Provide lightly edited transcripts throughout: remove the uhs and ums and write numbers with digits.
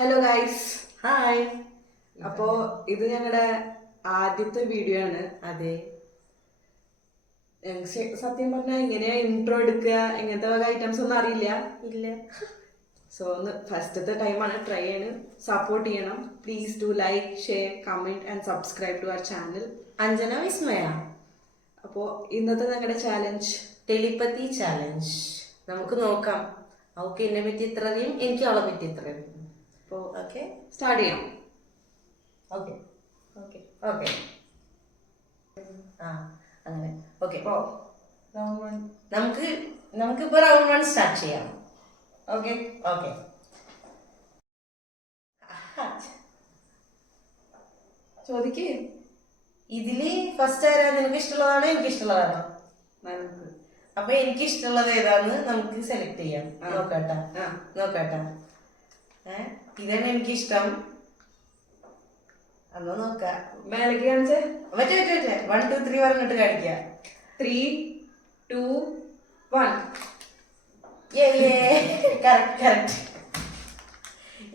Hello guys, hi. അപ്പോ ഇത് ഞങ്ങളുടെ ആദ്യത്തെ വീഡിയോ ആണ്. അതെ, ഞങ്ങൾക്ക് സത്യം പറഞ്ഞാൽ എങ്ങനെയാ ഇൻട്രോ എടുക്കുക, ഇങ്ങനത്തെ വക ഐറ്റംസ് ഒന്നും അറിയില്ല. ഇല്ല. സോ ഒന്ന് ഫസ്റ്റത്തെ ടൈമാണ്, ട്രൈ ചെയ്യണം, സപ്പോർട്ട് ചെയ്യണം. Please do like, share, comment and subscribe to our channel. Anjana Vismaya. അപ്പോൾ ഇന്നത്തെ ഞങ്ങളുടെ ചാലഞ്ച് ടെലിപ്പത്തി ചാലഞ്ച്. നമുക്ക് നോക്കാം. അവൾക്ക് എന്നെ പറ്റി ഇത്ര അറിയും, എനിക്ക് അവളെ പറ്റി ഇത്ര അറിയും. അപ്പോൾ ഓക്കെ, സ്റ്റാർട്ട് ചെയ്യാം. Okay okay okay. ആ അങ്ങനെ ഓക്കെ. അപ്പോൾ റൗണ്ട് വൺ. നമുക്കിപ്പോ റൗണ്ട് 1 സ്റ്റാർട്ട് ചെയ്യാം. Okay okay. ചോദിക്കേ. ഇതില് ഫസ്റ്റ് ആരാ? നിനക്ക് ഇഷ്ടമുള്ളതാണോ എനിക്ക് ഇഷ്ടമുള്ളതാണോ? നമുക്ക് അപ്പൊ എനിക്ക് ഇഷ്ടമുള്ളത് ഏതാന്ന് നമുക്ക് സെലക്ട് ചെയ്യാം. നോക്കട്ടെ നോക്കട്ടെ. ഇതാണ് എനിക്കിഷ്ടം. അന്ന് നോക്കാം. മേലേക്ക് കാണിച്ചേ. മറ്റേ 1 2 3 പറഞ്ഞിട്ട് കാണിക്ക. 3 2 1. കറക്റ്റ്.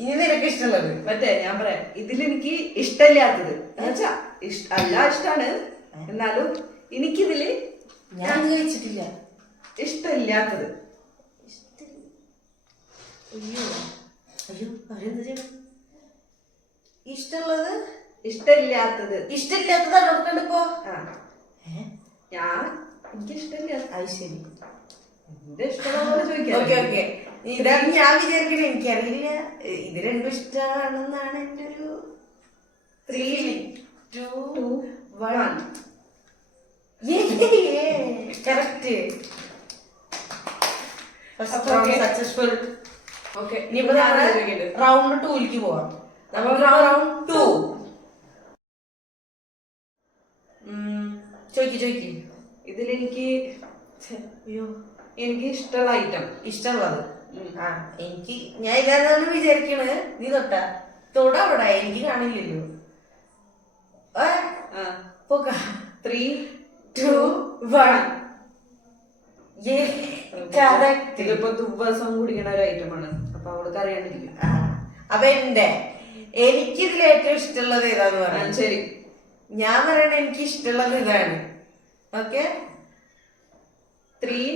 ഇനി നിനക്ക് ഇഷ്ടമുള്ളത് മറ്റേ ഞാൻ പറയാം. ഇതിലെനിക്ക് ഇഷ്ടമില്ലാത്തത് എന്നുവെച്ചാ എല്ലാം ഇഷ്ടാണ്, എന്നാലും എനിക്കിതില് ഞാൻ കഴിച്ചിട്ടില്ല. ഇഷ്ടമില്ലാത്തത്. അയ്യോ അയ്യോ, അവരെന്താ ചെയ്യണം? ഇഷ്ടമുള്ളത് ഇഷ്ടമില്ലാത്തത് ഇഷ്ടമില്ലാത്തതാണ് കൊടുക്കണ്ടിപ്പോ. ഞാൻ എനിക്ക് ഇഷ്ടമില്ല. അത് ശരി. എന്റെ ഇഷ്ടമുള്ള ചോദിക്കാം. Okay okay. ഇതാണ് ഞാൻ വിചാരിക്കണേ. എനിക്കറിയില്ല. ഇത് രണ്ടും ഇഷ്ടമാണെന്നാണ് എൻ്റെ ഒരു 3 2 1. കറക്റ്റ്. സക്സസ്ഫുൾ. ഓക്കെ, ഇനിയിപ്പോ റൗണ്ട് 2ലേക്ക് പോവാം. നമുക്ക് റൗണ്ട് 2 ചോദിക്ക്. ഇതിലെനിക്ക് അയ്യോ, എനിക്ക് ഇഷ്ടമുള്ള ഐറ്റം ഇഷ്ടമുള്ളത്. ഞാൻ ഇല്ലാന്നാണ് വിചാരിക്കണത്. നീ തൊടവിടെ എനിക്ക് കാണില്ലല്ലോ. പോക്ക. 3 2 1. ഇതിപ്പോ ദിവസം കുടിക്കണ ഒരു ഐറ്റമാണ്, അപ്പൊ അവൾക്ക് അറിയാണ്ടിരിക്കും. അപ്പൊ എനിക്കിതിൽ ഏറ്റവും ഇഷ്ടമുള്ളത് ഏതാന്ന് പറയാം. ശരി, ഞാൻ പറയണ എനിക്ക് ഇഷ്ടമുള്ളത് ഇതാണ്. Okay, 3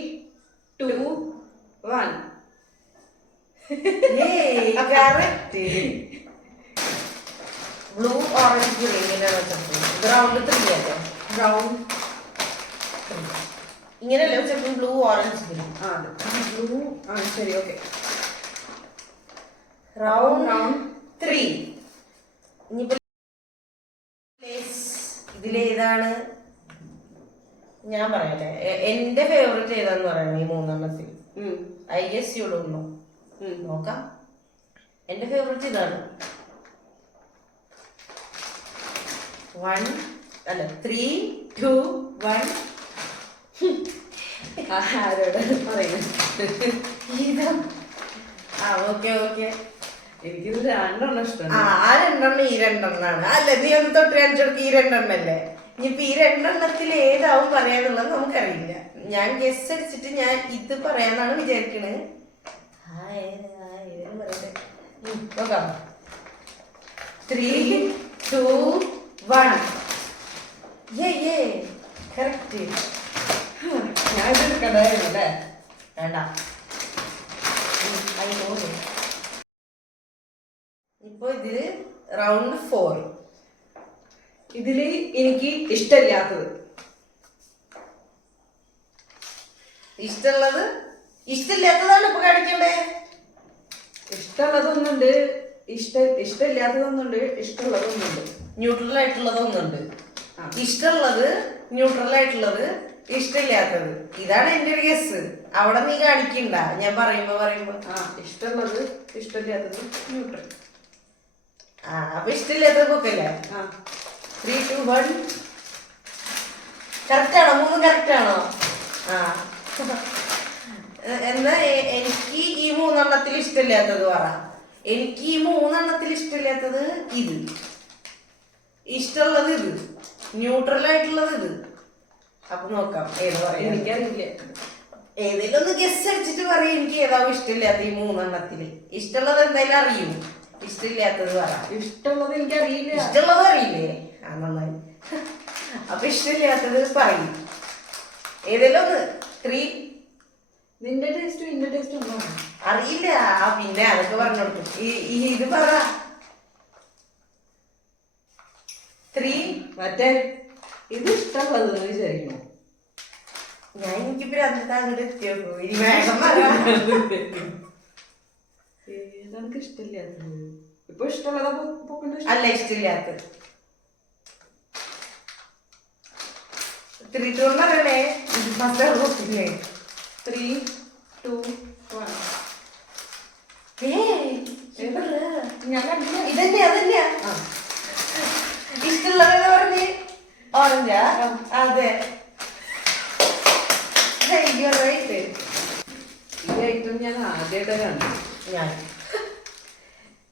2 1. Correct. Blue orange green. Round 3 അല്ലേ? റൗണ്ട് ഇങ്ങനെയല്ലേ ചിലപ്പോൾ ബ്ലൂ ഓറഞ്ച് ഗ്രീൻ. ബ്ലൂ. ശരി, ഓക്കെ. റൗണ്ട് 3. ഇനിയിപ്പോ ഇതിലേതാണ് ഞാൻ പറയട്ടെ. എന്റെ ഫേവറേറ്റ് ഏതാന്ന് പറയണം ഈ 3 I guess you don't know. നോക്കാം. എന്റെ ഫേവറേറ്റ് ഇതാണ്. 3 2 1. ആരോട് പറയുന്നത്? ഓക്കെ. എനിക്കിത് രണ്ടെണ്ണം ഇഷ്ടമാണ്. ആ 2 ഈ 2 അല്ല, നീ ഒന്ന് തൊട്ട് കാണിച്ചോടുക്ക്. ഈ 2 അല്ലേ? ഇനിയിപ്പൊ ഈ 2 ഏതാവും പറയാനുള്ളത് നമുക്കറിയില്ല. ഞാൻ ഗസ് അടിച്ചിട്ട് ഞാൻ ഇത് പറയാന്നാണ് വിചാരിക്കണത്. നോക്കാം. 3 2 1. കറക്റ്റ്. ഞാൻ ഇത് എടുക്കണ്ടായിരുന്നു അല്ലേ? വേണ്ട. ഇപ്പൊ ഇതില് റൗണ്ട് 4. ഇതില് എനിക്ക് ഇഷ്ടമില്ലാത്തത് ഇഷ്ടമില്ലാത്തതാണ് ഇപ്പൊ കാണിക്കണ്ടേ. ഇഷ്ടമുള്ളതൊന്നുണ്ട്, ഇഷ്ടമില്ലാത്തതൊന്നുണ്ട്, ഇഷ്ടമുള്ളതൊന്നുണ്ട്. ന്യൂട്രൽ ആയിട്ടുള്ളതൊന്നുണ്ട്. ഇഷ്ടമുള്ളത്, ന്യൂട്രൽ ആയിട്ടുള്ളത്, ഇഷ്ടമില്ലാത്തത്. ഇതാണ് എന്റെ ഒരു ഗസ്. അവിടെ നീ കാണിക്കണ്ട. ഞാൻ പറയുമ്പോ ഇഷ്ടമുള്ളത്, ഇഷ്ടമില്ലാത്തത്, ന്യൂട്രൽ. അപ്പൊ ഇഷ്ടമില്ലാത്തത് പൊക്കല്ലേ? 3 2 1. കറക്റ്റ് ആണോ? 3 കറക്റ്റ് ആണോ? എന്നാ എനിക്ക് ഈ 3 ഇഷ്ടമില്ലാത്തത് പറ. എനിക്ക് ഈ 3 ഇഷ്ടമില്ലാത്തത് ഇത്, ഇഷ്ടമുള്ളത് ഇത്, ന്യൂട്രൽ ആയിട്ടുള്ളത് ഇത്. അപ്പൊ നോക്കാം ഏത് പറയാം. എനിക്കറിയില്ല. ഏതെങ്കിലും ഒന്ന് ഗസ് അടിച്ചിട്ട് പറയും എനിക്ക് ഏതാവും ഇഷ്ടമില്ലാത്ത ഈ 3 ഇഷ്ടമുള്ളത് എന്തായാലും അറിയും. ഇഷ്ടമില്ലാത്തത് പറ. ഇഷ്ടമുള്ളത് എനിക്കറിയില്ല. ഇഷ്ടമുള്ളത് അറിയില്ലേ? ആ നന്നായി. അപ്പൊ ഇഷ്ടമില്ലാത്തത് പറയും. ഏതെങ്കിലും ഒന്ന്. 3. നിന്റെ ടേസ്റ്റും എന്റെ ടേസ്റ്റും ഒന്നാണ്. അറിയില്ല. ആ പിന്നെ അതൊക്കെ പറഞ്ഞു കൊടുക്കും. ഇത് പറ. 3. മറ്റേ ഇത് ഇഷ്ടമുള്ളത് വിചാരിക്കണോ? ഞാൻ എനിക്കിപ്പോ രണ്ടത്തെ അങ്ങോട്ട് എത്തിയോളൂ. ഇനി വേഗം പറയാം. ഏതാണ് ഇഷ്ടമില്ലാത്തത്? ഇപ്പൊ ഇഷ്ടമുള്ളതാ അല്ല ഇഷ്ടമില്ലാത്തത്. 3, 2 പറയണേ. ഫസ്റ്റ് 3, 2, 1. ഞാൻ കണ്ടില്ല. ഇതന്നെയാ അതന്നെയാ ഇഷ്ടമുള്ളതെന്ന് പറഞ്ഞ് ഓറഞ്ചാ. അതെ ഈ ഐറ്റം ഞാൻ ആദ്യമായിട്ട് കണ്ടു. ഞാൻ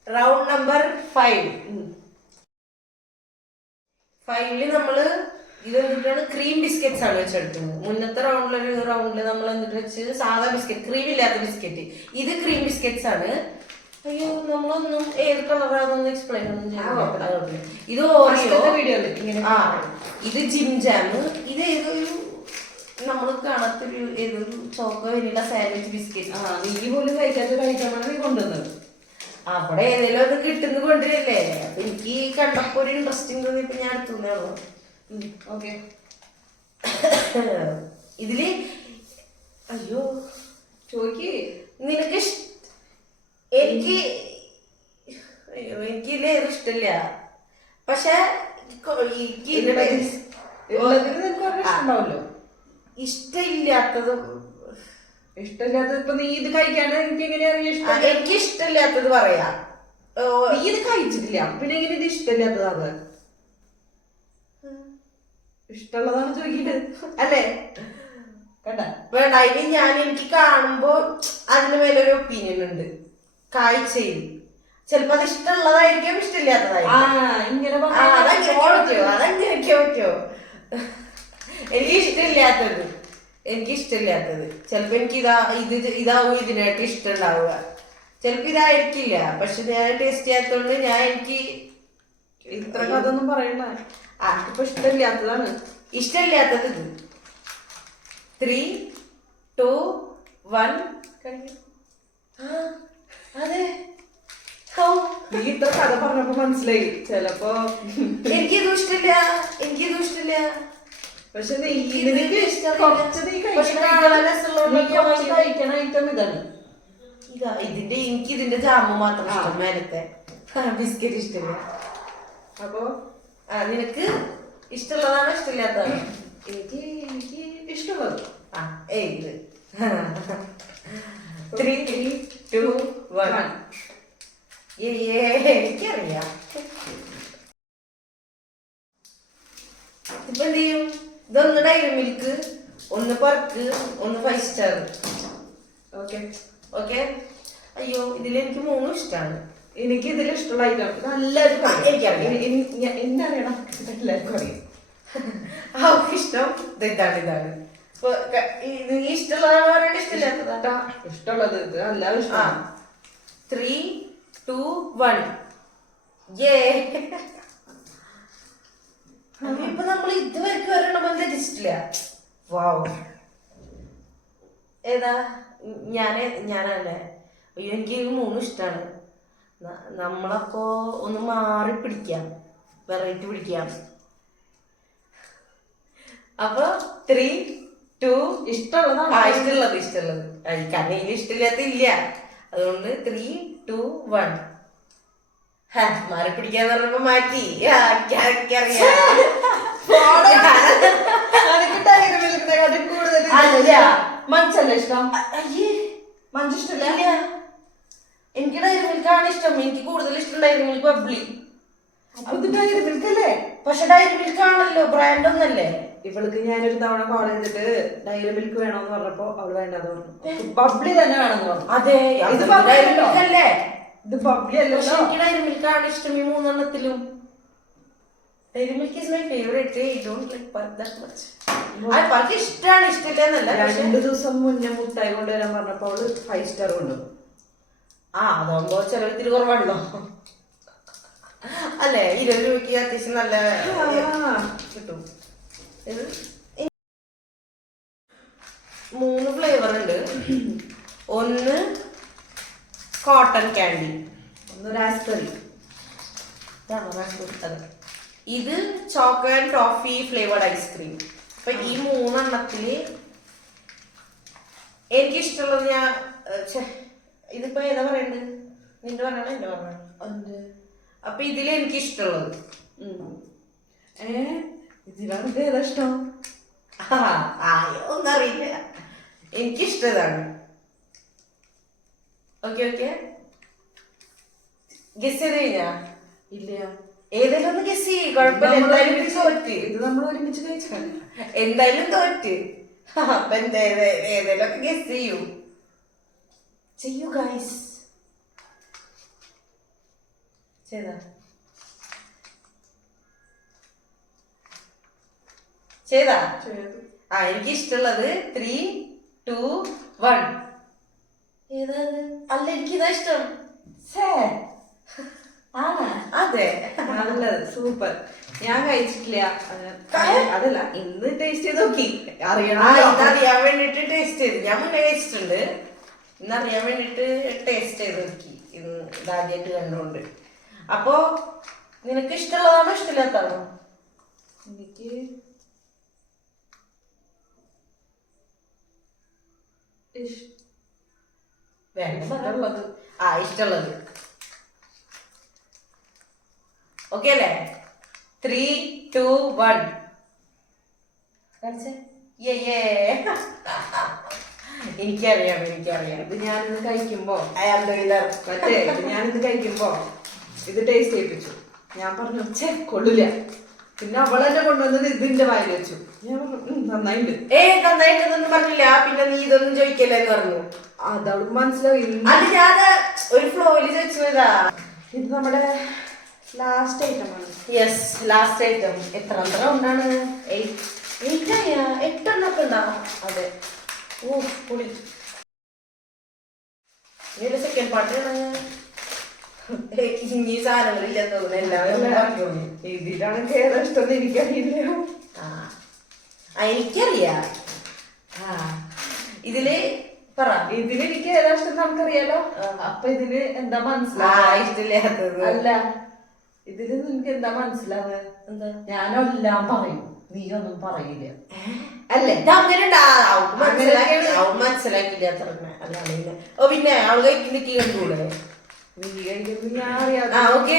റൗണ്ട് നമ്പർ 5. 5ല് നമ്മള് ഇത് എന്തിട്ടാണ് ക്രീം ബിസ്ക്കറ്റ്സ് ആണ് വെച്ചെടുക്കുന്നത്. മുന്നത്തെ റൗണ്ടില് നമ്മൾ എന്നിട്ട് വെച്ച് സാധാ ബിസ്ക്കറ്റ്, ക്രീം ഇല്ലാത്ത ബിസ്ക്കറ്റ്. ഇത് ക്രീം ബിസ്ക്കറ്റ്സ് ആണ്. അയ്യോ നമ്മളൊന്നും ഏത് കളറാണെന്ന് എക്സ്പ്ലെയിൻ ഒന്നും ചെയ്യാം. ഇത് ഓറിയോ ഇങ്ങനെ. ആ ഇത് ജിം ജാം. ഇത് ഏതൊരു നമ്മൾ കാണത്തൊരു ഏതൊരു ചോക്ക വനില സാൻഡ്വിച്ച് ബിസ്ക്കറ്റ്. നീ പോലും കഴിക്കാത്തൊരു ഐറ്റമാണ് നീ കൊണ്ടുവന്നത്. അവിടെ ഏതെങ്കിലും അത് കിട്ടുന്ന കൊണ്ടുവരല്ലേ. അപ്പൊ എനിക്ക് കണ്ടപ്പോ ഒരു ഇൻട്രസ്റ്റിംഗ് തോന്നിയപ്പോ ഞാൻ എടുത്തുന്നേ ഉള്ളൂ. ഓക്കെ. ഇതില് അയ്യോ ചോദിക്ക്. നിനക്ക് എനിക്ക് അയ്യോ എനിക്കില്ലേ ഏതും ഇഷ്ടമില്ല. പക്ഷെ ഇഷ്ടമില്ലാത്തത് ഇഷ്ടമില്ലാത്തത് ഇപ്പൊ നീ ഇത് കഴിക്കാണ്ട് എനിക്ക് എങ്ങനെയാ അറിയാം? എനിക്ക് ഇഷ്ടമില്ലാത്തത് പറയാ. നീ ഇത് കഴിച്ചിട്ടില്ല പിന്നെ എങ്ങനെ ഇത് ഇഷ്ടമില്ലാത്തതാണ്? ഇഷ്ടമുള്ളതാണ് ചോദിക്കുന്നത് അല്ലേ? കണ്ട വേണ്ട. ഇനി എനിക്ക് കാണുമ്പോ അതിന് മേലൊരു ഒപ്പീനിയൻ ഉണ്ട്. കാഴ്ചയിൽ ചിലപ്പോ അത് ഇഷ്ടമുള്ളതായിരിക്കും, ഇഷ്ടമില്ലാത്തതായിരിക്കും. അതങ്ങനെയൊക്കെ പറ്റുമോ? എനിക്കിഷ്ടമില്ലാത്തത് ചിലപ്പോ എനിക്ക് ഇതാവും ഇതിനായിട്ട് ഇഷ്ടം ഉണ്ടാവുക. ചിലപ്പോ ഇതായിരിക്കില്ല. പക്ഷെ ഞാൻ ടേസ്റ്റ് ചെയ്യാത്തോണ്ട് എനിക്ക് ഇത്ര കഥൊന്നും പറയണ്ട. ഇപ്പൊ ഇഷ്ടമില്ലാത്തതാണ്. ഇഷ്ടമില്ലാത്തത് ഇത്. 3, 2, 1 അതെ. നീ ഇത്ര കഥ പറഞ്ഞപ്പോ മനസ്സിലായി. ചെലപ്പോ എനിക്കിതും ഇഷ്ടമില്ല. പക്ഷെ കഴിക്കണ ഐറ്റം ഇതാണ്. ഇതിന്റെ ജാമു മാത്രം ഇഷ്ടം. മേലത്തെ ബിസ്ക്കറ്റ് ഇഷ്ടമില്ല. അപ്പൊ നിനക്ക് ഇഷ്ടമുള്ളതാണോ ഇഷ്ടമില്ലാത്തതാണോ? എനിക്ക് ഇഷ്ടമുള്ളത്. ഇത് 3, 2, 1 എനിക്കറിയാം. ഇപ്പൊ എന്ത് ചെയ്യും? ഇതൊന്ന് ഡയറി മിൽക്ക്, ഒന്ന് പർക്ക്, ഒന്ന് 5 സ്റ്റാർ. ഓക്കെ. അയ്യോ ഇതിലെനിക്ക് 3 ഇഷ്ടമാണ്. എനിക്ക് ഇതിൽ ഇഷ്ടമുള്ള ഐറ്റം എല്ലാവർക്കും എനിക്കറിയാം. എന്നറിയണം എല്ലാവർക്കും അറിയാം. ഇഷ്ടം ഇതാണ്. നീ ഇഷ്ടമുള്ളതാണ് പറയണ ഇഷ്ടമില്ലാത്തതാ? ഇഷ്ടമുള്ളത് ഇത് എല്ലാവരും ഇഷ്ടം. 3, 2, 1 ഇപ്പൊ നമ്മൾ ഇതുവരെക്കും ഒരെണ്ണം ലഭിച്ചിട്ടില്ല. വാവ്. ഏതാ? ഞാനല്ലേ? അയ്യോ എനിക്ക് 3 ഇഷ്ടമാണ്. നമ്മളപ്പോ ഒന്ന് മാറി പിടിക്കാം, വെറൈറ്റി പിടിക്കാം. അപ്പൊ 3, 2 ഇഷ്ടമുള്ളത് കണ്ണിൽ ഇഷ്ടമില്ലാത്തില്ല. അതുകൊണ്ട് 3, 2, 1 മാറി പിടിക്കാന്ന് പറഞ്ഞപ്പോ മാറ്റി. മഞ്ചല്ല ഇഷ്ടം. മഞ്ച് ഇഷ്ടമില്ല. എനിക്ക് ഡയറി മിൽക്കാണ് ഇഷ്ടം. എനിക്ക് കൂടുതൽ ഇഷ്ടം Dairy Milk Bubbly. Dairy Milk അല്ലേ? പക്ഷെ ഡയറി മിൽക്ക് ആണല്ലോ, ബ്രാൻഡ് ഒന്നല്ലേ. ഇവൾക്ക് ഞാനൊരു തവണ കോൾ ചെയ്തിട്ട് ഡയറി മിൽക്ക് വേണോന്ന് പറഞ്ഞപ്പോ അവള് വേണ്ടെന്ന് പറഞ്ഞു. ബബ്ലി തന്നെ വേണമെന്ന് പറഞ്ഞു. അതെ ഇത് ഡയറി മിൽക്ക് അല്ലേ? ഇത് ബബ്ലി അല്ലോ. എനിക്ക് ഡയറി മിൽക്ക് ആണ് ഇഷ്ടം. ഈ 3 dairy milk is my favourite. I don't like Perk that much. Perk ഇഷ്ടമാണ്, ഇഷ്ടമില്ലെന്നല്ല. 2 ദിവസം മുന്നേ മുട്ടായി കൊണ്ടുവരാൻ പറഞ്ഞപ്പോ അവള് 5 സ്റ്റാർ കൊണ്ടുവന്നു. ആ അതാകുമ്പോ ചെലവ് ഇത്തിരി കുറവാണല്ലോ അല്ലേ 20 രൂപയ്ക്ക് അത്യാവശ്യം നല്ല കിട്ടും. ഇത് 3 ഫ്ലേവർ ഉണ്ട്. ഒന്ന് കോട്ടൺ ക്യാൻഡി, ഒന്ന് റാസ്ബെറി, ഇത് choco and toffee flavoured ice cream. അപ്പൊ ഈ 3 എണ്ണത്തില് എനിക്കിഷ്ടമുള്ളത് ഞാൻ ഇതിപ്പോ ഏതാ പറയണ്ട്? നിന്റെ പറഞ്ഞാണ് എന്റെ പറഞ്ഞാണ്. അപ്പൊ ഇതില് എനിക്കിഷ്ടമുള്ളത് ഇതിലാണ് ഏതാ ഇഷ്ടം? ഒന്നും അറിയില്ല, എനിക്കിഷ്ടം ഇതാണ്. ഓക്കെ ഓക്കെ, ഗസ് ചെയ്ത് കഴിഞ്ഞാ? ഇല്ല, ഏതെങ്കിലും ഒന്ന് ഗസ് ചെയ്യ്, കുഴപ്പമില്ല. എന്തായാലും തോറ്റ്, ഇത് നമ്മൾ ഒരുമിച്ച് കഴിച്ചാണ്. എന്തായാലും തോറ്റ്. അപ്പൊ ഏതെങ്കിലും ഒക്കെ ഗസ് ചെയ്യൂ ഗൈസ്. ചെയ്താ? എനിക്ക് ഇഷ്ടമുള്ളത് 3, 2, 1. ഏതാ? അല്ല, എനിക്കിതാ ഇഷ്ടം. അതെ, നല്ലത്, സൂപ്പർ. ഞാൻ കഴിച്ചിട്ടില്ല, അതല്ല ഇന്ന് ടേസ്റ്റ് ചെയ്ത് നോക്കി ഇതറിയാൻ വേണ്ടിട്ട് ടേസ്റ്റ് ചെയ്ത്. ഞാൻ മുന്നേ കഴിച്ചിട്ടുണ്ട്, ഇന്നറിയാൻ വേണ്ടിട്ട് ടേസ്റ്റ് ചെയ്ത് നോക്കി. ഇതാദ്യമായിട്ട് കണ്ടുകൊണ്ട്. അപ്പൊ നിനക്ക് ഇഷ്ടമുള്ളതാണോ ഇഷ്ടമില്ലാത്തതാണോ? എനിക്ക് ഇഷ്ടമുള്ളത്. ഇഷ്ടമുള്ളത്. ഓക്കെ അല്ലേ? 3, 2, 1. എനിക്കറിയാം. ഇത് ഞാനിന്ന് കഴിക്കുമ്പോ മറ്റേ ഞാനിത് കഴിക്കുമ്പോ ഇത് ടേസ്റ്റ് ചെയ്യിപ്പിച്ചു. ഞാൻ പറഞ്ഞു കൊള്ളില്ല. പിന്നെ അവളെന്നെ കൊണ്ടുവന്നത് ഇതിന്റെ വായിൽ വെച്ചു. ഞാൻ പറഞ്ഞു നന്നായിണ്ട്. നന്നായിട്ടൊന്നും പറഞ്ഞില്ല. പിന്നെ നീ ഇതൊന്നും ചോദിക്കല്ലെന്ന് പറഞ്ഞു. അത് അവൾക്ക് മനസ്സിലാവും. അത് ഞാൻ ഒരു ഫ്ലോയില് ചോദിച്ചതാ. ഇത് നമ്മുടെ ലാസ്റ്റ് ഐറ്റം ആണ്. Yes, last item. എത്ര ഉണ്ടാണ്? 8 എണ്ണൊക്കെ ഉണ്ടാവും. അതെ. പൊളി. ഇനി സെക്കൻഡ് പാർട്ടാണ്. ഇനി സാധനങ്ങളില്ലെന്ന് തോന്നുന്നു. എല്ലാവരും ഇതിലാണ് ഏതാ ഇഷ്ടം എനിക്കറിയില്ല. എനിക്കറിയാം. ഇതില് പറ. ഇതിന് എനിക്ക് ഏതാ ഇഷ്ടം നമുക്കറിയാലോ. അപ്പൊ ഇതിന് എന്താ മനസ്സിലാവുക? ഇഷ്ടമില്ലാത്തത് അല്ല, ഇതില് നിനക്ക് എന്താ മനസ്സിലാവുക? എന്താ? ഞാനെല്ലാം പറയും, നീ ഒന്നും പറയില്ല. അല്ലേ? മനസ്സിലാക്കില്ല അത്ര. അല്ലാതെ പിന്നെ അവൾ കഴിക്കുന്നേക്ക് കണ്ടുകൂടെ? നീ കഴിക്കുന്നത് ഞാൻ അറിയാതെ. ഓക്കെ,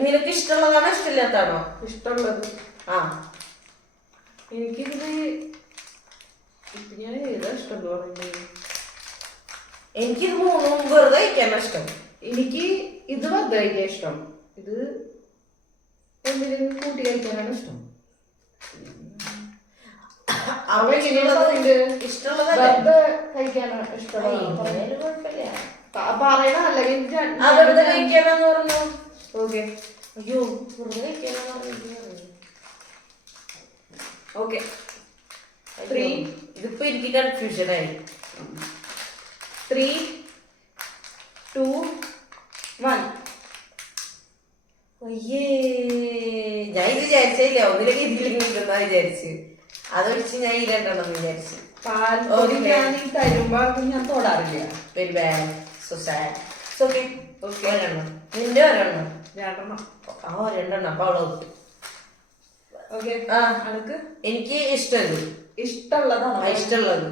നിനക്ക് ഇഷ്ടമുള്ളതാണോ ഇഷ്ടമില്ലാത്താണോ? ഇഷ്ടമുള്ളത്. എനിക്കിത് ഞാൻ ഏതാ ഇഷ്ടം എന്ന് പറയുന്നത്? എനിക്കിത് 3 വെറുതെ കഴിക്കാനാ ഇഷ്ടം. എനിക്ക് ഇത് വെറുതെ കഴിക്കാൻ ഇഷ്ടം. ഇത് എന്തിനും കൂട്ടി കഴിക്കാനാണ് ഇഷ്ടം. ഇഷ്ടമുള്ളത് കഴിക്കാനാണ് ഇഷ്ടം. വെറുതെ കഴിക്കാനാന്ന് പറഞ്ഞു. ഓക്കെ. അയ്യോ, വെറുതെ കഴിക്കാനാന്ന് പറഞ്ഞു. ഓക്കെ, ഇതിപ്പോ എനിക്ക് കൺഫ്യൂഷനായി. 3, 2, 1. അയ്യേ, ഞാൻ ഇത് വിചാരിച്ചില്ല. ഒന്നിലേക്ക് ഇതിലെന്നാ വിചാരിച്ച്. അതൊഴിച്ച് ഞാൻ ഈ 2 എണ്ണം വിചാരിച്ചു. പാൽപ്പൊടി ഞാൻ തരുമ്പോ ഞാൻ തൊടാറില്ല. Very bad, so sad. Okay okay, ഒരെണ്ണം. നിന്റെ ഒരെണ്ണം. 2 എണ്ണം. 2 എണ്ണം. അപ്പൊ അവളെ വിട്ടു. ഓക്കെ. എനിക്ക് ഇഷ്ടമുള്ളത്. ഇഷ്ടമുള്ളതാണ്. ഇഷ്ടമുള്ളത്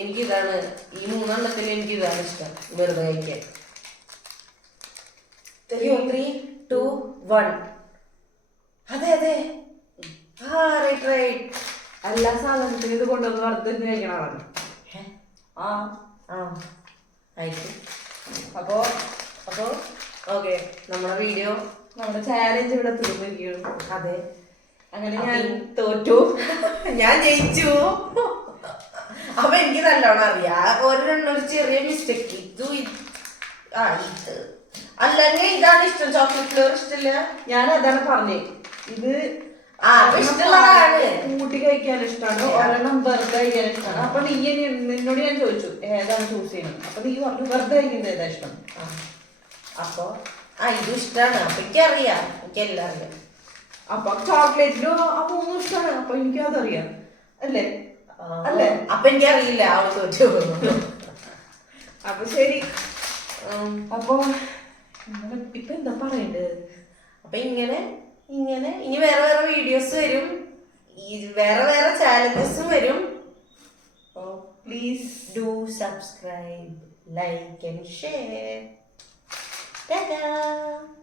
എനിക്കിതാണ്. ഈ 3 എണ്ണത്തിന് എനിക്ക് ഇതാണ് ഇഷ്ടം, വെറുതെ കഴിക്കാൻ. 3, 2, 1. അതെ. റൈറ്റ്. എല്ലാ സാധനത്തിനും ഇത് കൊണ്ടുവന്ന് വറുത്ത് കഴിക്കണതാണ്. അപ്പോ ഓക്കെ, നമ്മുടെ വീഡിയോ, നമ്മുടെ ചാലഞ്ച് ഇവിടെ തീർന്നിരിക്കുകയാണ്. അതെ, അങ്ങനെ ഞാൻ തോറ്റു. ഞാൻ ജയിച്ചു. അപ്പൊ എനിക്ക് നല്ലോണം അറിയാം. ഒരു ചെറിയ മിസ്റ്റേക്ക്. ഇത് അല്ലെങ്കിൽ ഇതാണ് ഇഷ്ടം, ചോക്ലേറ്റ് ഫ്ലേവർ ഇഷ്ടമില്ല. ഞാൻ അതാണ് പറഞ്ഞേ. ഇത് അപ്പൊ ഇഷ്ടമുള്ളതാണ്. കൂട്ടി കഴിക്കാൻ ഇഷ്ടമാണ്, ഒരെണ്ണം വെറുതെ കഴിക്കാൻ ഇഷ്ടമാണ്. അപ്പൊ നിന്നോട് ഞാൻ ചോദിച്ചു ഏതാണ് ചൂസ് ചെയ്യുന്നത്. അപ്പൊ നീ പറഞ്ഞു വെറുതെ കഴിക്കുന്നത് ഏതാ ഇഷ്ടം. അപ്പൊ ഇതും ഇഷ്ടമാണ്. അപ്പൊ എനിക്കറിയാം, എനിക്കെല്ലാം അറിയാം. അപ്പൊ ചോക്ലേറ്റിലും ആ മൂന്നും ഇഷ്ടമാണ്. അപ്പൊ എനിക്കും അതറിയാം അല്ലേ? അല്ലേ? അപ്പൊ എനിക്കറിയില്ല അവള് തോറ്റു. അപ്പൊ ശരി. അപ്പൊ ഇപ്പൊ എന്താ പറയണ്ടത്? അപ്പൊ ഇങ്ങനെ ഇനി വേറെ വേറെ വീഡിയോസ് വരും, വേറെ വേറെ ചാലഞ്ചസും വരും. Please do subscribe, like and share. Ta-da!